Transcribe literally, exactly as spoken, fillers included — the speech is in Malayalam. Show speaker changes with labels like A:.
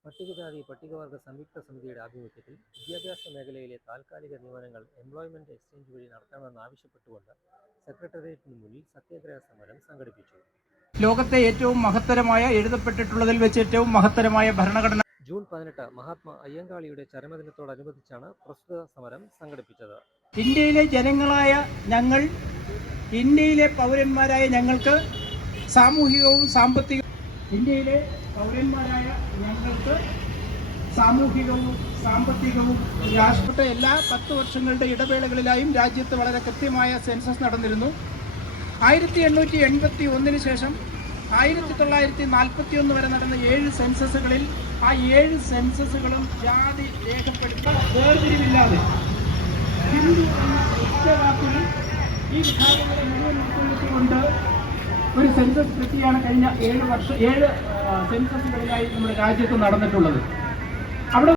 A: പട്ടികജാതി പട്ടികവർഗ സംയുക്ത സമിതിയുടെ ആഭിമുഖ്യത്തിൽ വിദ്യാഭ്യാസ മേഖലയിലെ താൽക്കാലിക നിയമനങ്ങൾ എംപ്ലോയ്മെന്റ് എക്സ്ചേഞ്ച് വഴി നടത്തണമെന്നാവശ്യപ്പെട്ടുകൊണ്ട് സെക്രട്ടേറിയറ്റിന് മുന്നിൽ സത്യാഗ്രഹ സമരം സംഘടിപ്പിച്ചു.
B: ലോകത്തെ ഏറ്റവും മഹത്തരമായ എഴുതപ്പെട്ടിട്ടുള്ളതിൽ വെച്ച് ഏറ്റവും മഹത്തരമായ ഭരണഘടന
A: ജൂൺ പതിനെട്ട് മഹാത്മാ അയ്യങ്കാളിയുടെ ചരമദിനത്തോടനുബന്ധിച്ചാണ് പ്രസ്തുത സമരം സംഘടിപ്പിച്ചത്.
B: ഇന്ത്യയിലെ ജനങ്ങളായ ഞങ്ങൾ, ഇന്ത്യയിലെ പൗരന്മാരായ ഞങ്ങൾക്ക് സാമൂഹികവും സാമ്പത്തികവും ഇന്ത്യയിലെ പൗരന്മാരായ ഞങ്ങൾക്ക് സാമൂഹികവും സാമ്പത്തികവും രാഷ്ട്രീയ എല്ലാ പത്ത് വർഷങ്ങളുടെ ഇടവേളകളിലായും രാജ്യത്ത് വളരെ കൃത്യമായ സെൻസസ് നടന്നിരുന്നു. ആയിരത്തി എണ്ണൂറ്റി എൺപത്തി ഒന്നിന് ശേഷം ആയിരത്തി തൊള്ളായിരത്തി നാൽപ്പത്തി ഒന്ന് വരെ നടന്ന ഏഴ് സെൻസസുകളിൽ ആ ഏഴ് സെൻസസുകളും ജാതി രേഖപ്പെടുത്താൻ വേർതിരിവില്ലാതെ ഹിന്ദു എന്ന ഒറ്റവാക്കിൽ ഈ വിഭാഗങ്ങളെ മുഴുവൻ ഉൾക്കൊള്ളിച്ചുകൊണ്ട് ഒരു സെൻസസ് കൃതിയാണ് കഴിഞ്ഞ ഏഴ് വർഷം ഏഴ് സെൻസസുകളിലായി നമ്മുടെ രാജ്യത്ത് നടന്നിട്ടുള്ളത്.